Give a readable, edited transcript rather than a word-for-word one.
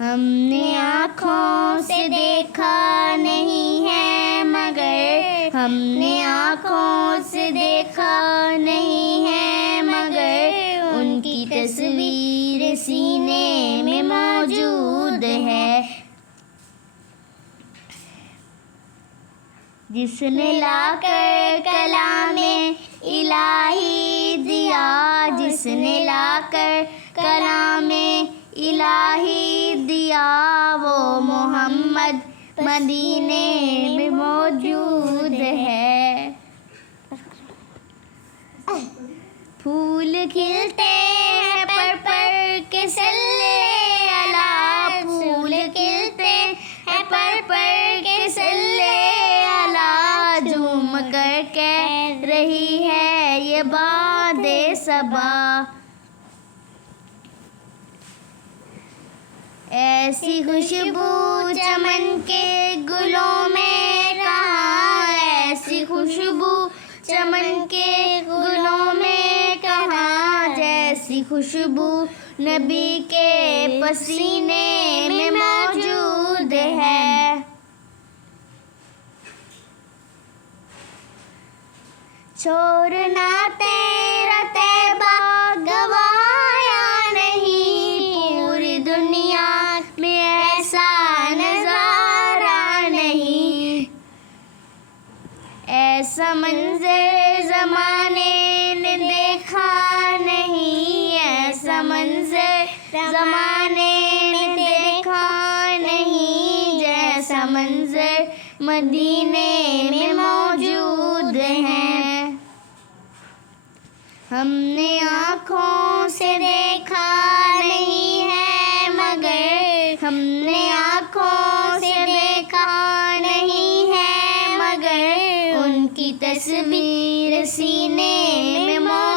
हमने आँखों से देखा नहीं है मगर, हमने आँखों से देखा नहीं है मगर, उनकी तस्वीर सीने में मौजूद है। जिसने लाकर कलामे इलाही दिया, जिसने लाकर कलामे इलाही दिया, वो मोहम्मद मदीने में मौजूद है। फूल खिलते हैं पर के सल्ले अला, फूल खिलते हैं पर के सल्ले अला, झूम कर कह रही है ये बादे सबा। ऐसी खुशबू चमन के गुलों में कहाँ, ऐसी खुशबू चमन के गुलों में कहाँ, जैसी खुशबू नबी के पसीने में मौजूद है। छोड़ना तेरा तैबा गवाया नहीं, पूरी दुनिया में ऐसा नजारा नहीं, ऐसा मंजर जमाने ने देखा नहीं, ऐसा मंजर जमाने ने देखा नहीं, जैसा मंजर मदीने में मौजूद है। हमने आँखों से देखा नहीं है मगर, हमने आँखों से देखा नहीं है मगर, उनकी तस्वीर सीने में मौजूद